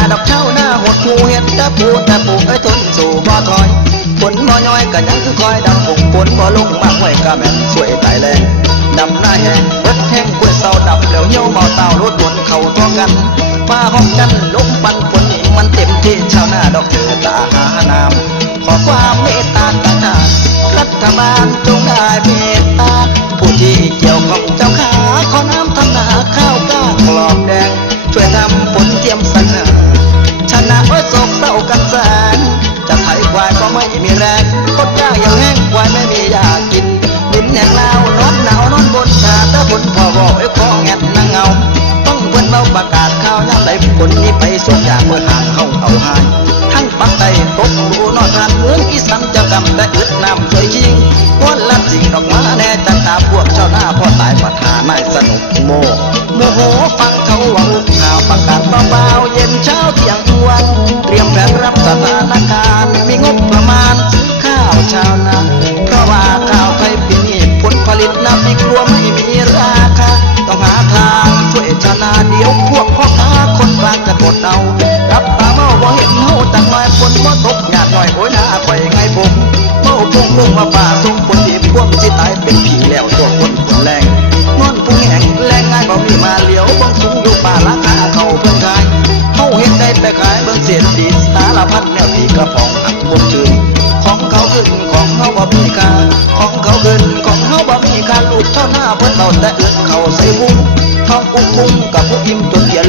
ห็นหน้าดอกเช่าหน้าหดหูเห็นแต่ปูแต่ปูไอ้ทนสู่บ่ถอยฝนบ่ย้อยก็ยังคือคอยดำฝงฝนบ่ลงมากห้วยกะแม่นสวยตายแรงดำหน้าแห้งเบิดแห้งกล้วยเศร้าดำแล้วเหี่ยวเมาเต้ารถวนเข้าตัวกันฟ้าห้องกันลมปันฝนนี่มันเต็มที่ชาวนาดอกเจอตาหานามขอความเมตตาต่างหากรัฐบาลจงได้เม กันแสนจะไถควายก็ไม่มีแรงคดยากอย่างแห้งควายไม่มียากินดินแหงนาวนอนหนาวนอนบนชาแต่ฝนพอบอกไอ้คอแงดนั่งเงา ต้องเพิ่นเราประกาศข่าวย่ำใดฝนนี้ไปส่วนอย่างเมื่อหางเข้าเอาหายทั้งปักใต้ตกูนอนทานเมืองอีสานเจ้ากรรมแต่อึดน้ำสวยชิงวันละสิ่งดอกมาแน่จันตาพวกเจ้าหน้าพ่อตายปัญหานายสนุกโมโมโหฟังเขา ดเอารับตาเมาบ่เห็นเฮาจังน้อยฝนบ่ตกหยาดหน่อยโอ้ยหน้าข่อยไงผมเมาพุ่งลงมาป่าทุ่งฝนที่พวงสิตายเป็นผีแล้วตัวคนฝนแรงนอนพุ่งแห้งแรงง่ายบ่มีมาเหลียวบังสูงอยู่ป่าราคาเขาเพิ่นขายเฮาเฮ็ดได้ไปขายเบิ่งเศรษฐีสารพัดแนวที่กระป๋องอักมุมชื่นของเขาขึ้นของเฮาบ่มีค่าของเขาขึ้นของเฮาบ่มีค่าลูกเท่าหน้าเพิ่นเอาแต่อึดเขาใส่บุ้งท้องกุ้งกุ้งกับผู้อิ่มจนเยียน